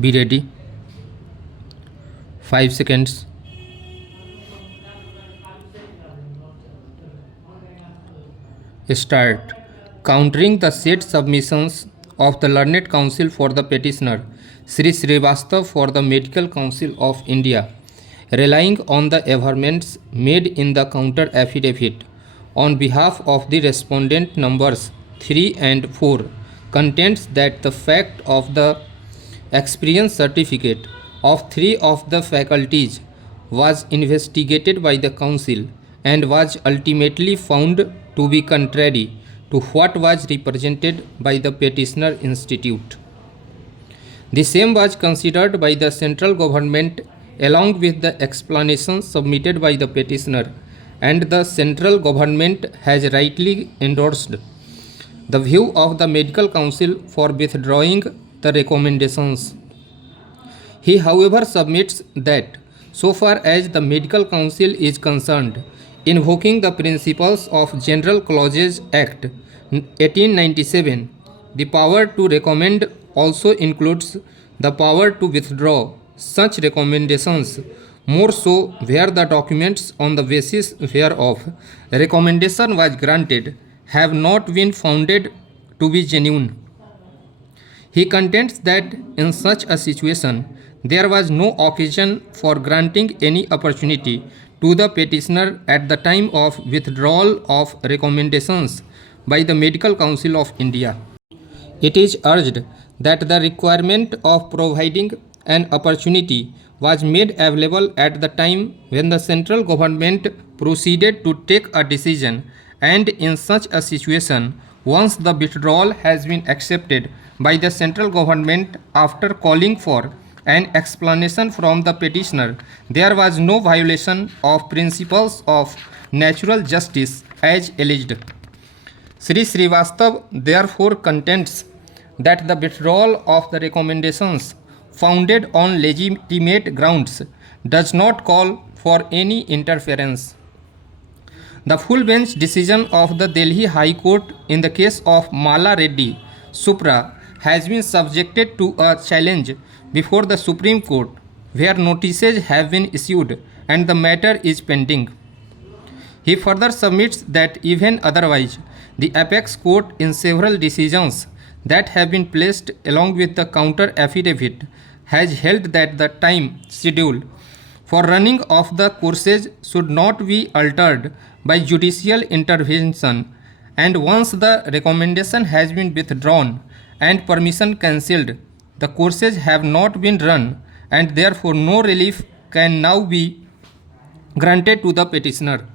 Be ready. 5 seconds. Start. Countering the said submissions of the Learned Counsel for the petitioner, Sri Srivastav for the Medical Council of India, relying on the averments made in the counter affidavit on behalf of the respondent numbers 3 and 4, contends that the fact of the experience certificate of 3 of the faculties was investigated by the council and was ultimately found to be contrary to what was represented by the petitioner institute. The same was considered by the central government along with the explanations submitted by the petitioner, and the central government has rightly endorsed the view of the medical council for withdrawing the recommendations. He, however, submits that so far as the medical council is concerned, invoking the principles of General Clauses Act 1897, the power to recommend also includes the power to withdraw such recommendations, more so where the documents on the basis whereof recommendation was granted have not been founded to be genuine. He contends that in such a situation, there was no occasion for granting any opportunity to the petitioner at the time of withdrawal of recommendations by the Medical Council of India. It is urged that the requirement of providing an opportunity was made available at the time when the central government proceeded to take a decision, and in such a situation, once the withdrawal has been accepted by the central government after calling for an explanation from the petitioner, there was no violation of principles of natural justice as alleged. Sri Srivastav therefore contends that the withdrawal of the recommendations founded on legitimate grounds does not call for any interference. The full bench decision of the Delhi High Court in the case of Mala Reddy Supra has been subjected to a challenge before the Supreme Court, where notices have been issued and the matter is pending. He further submits that even otherwise, the apex court in several decisions that have been placed along with the counter affidavit has held that the time schedule for running of the courses should not be altered by judicial intervention, and once the recommendation has been withdrawn and permission cancelled, the courses have not been run, and therefore no relief can now be granted to the petitioner.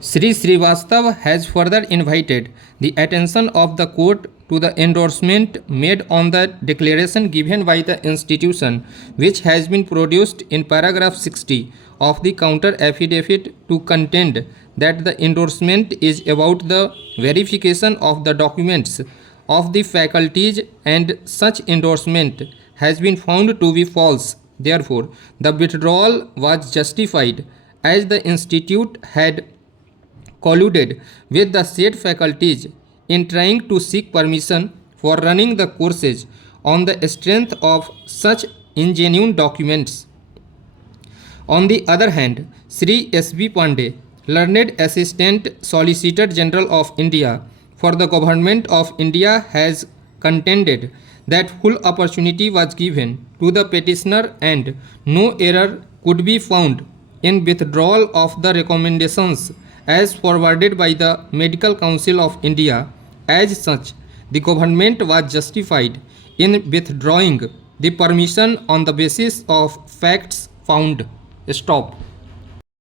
Sri Srivastav has further invited the attention of the court to the endorsement made on the declaration given by the institution, which has been produced in paragraph 60 of the counter affidavit, to contend that the endorsement is about the verification of the documents of the faculties, and such endorsement has been found to be false. Therefore, the withdrawal was justified, as the institute had colluded with the said faculties in trying to seek permission for running the courses on the strength of such ingenuine documents. On the other hand, Sri S.B. Pandey, Learned Assistant Solicitor General of India for the Government of India, has contended that full opportunity was given to the petitioner and no error could be found in withdrawal of the recommendations as forwarded by the Medical Council of India. As such, the government was justified in withdrawing the permission on the basis of facts found. Stop.